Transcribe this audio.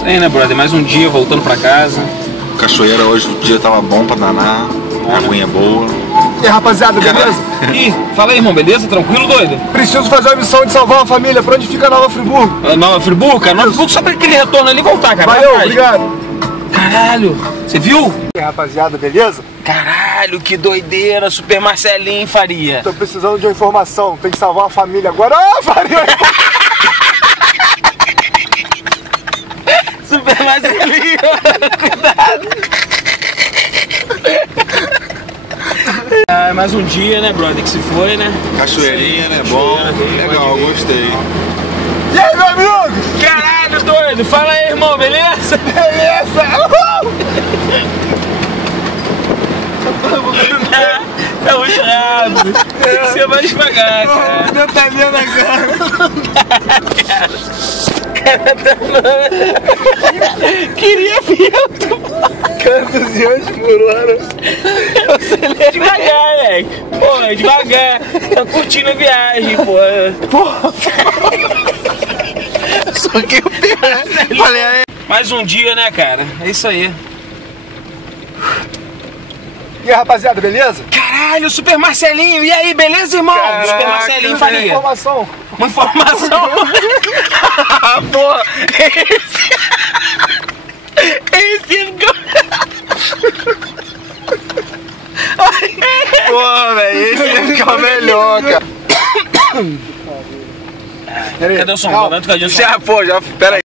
Isso aí, né, brother? Mais um dia voltando pra casa. Cachoeira hoje, o dia tava bom pra danar. A aguinha boa. E aí, rapaziada, beleza? Ih, fala aí, irmão, beleza? Tranquilo, doido? Preciso fazer a missão de salvar uma família. Pra onde fica Nova Friburgo? Nova Friburgo, cara? Nova Friburgo só pra aquele retorno ali e voltar, cara. Valeu, Verdade. obrigado. Caralho, você viu? E aí, rapaziada, beleza? Caralho, que doideira, Super Marcelinho Faria. Tô precisando de uma informação. Tem que salvar uma família agora. Ah, Faria! Super Marcelinho, cuidado. Ah, mais um dia, né, brother, que se foi, né? Cachoeirinha, né? Bom. Legal, gostei. E aí, meu amigo? Caralho, doido. Fala aí, irmão, beleza? Beleza! Tá muito rápido. Tem que ser mais devagar, cara. Não tá vendo agora. Cara, tá queria ver. Cara, 200 por hora. Devagar, moleque. Pô, é devagar. Tá curtindo a viagem, pô. Porra. Só que o pé. Falei aí. Mais um dia, né, cara? É isso aí. E aí, rapaziada, beleza? Caralho, Super Marcelinho. E aí, beleza, irmão? Caraca, Super Marcelinho Faria. Informação. Uma informação. Porra, esse Pô, velho, esse ia ficar melhor, cara. Cadê o som? Cadê o som? Já, pô, já, pera aí.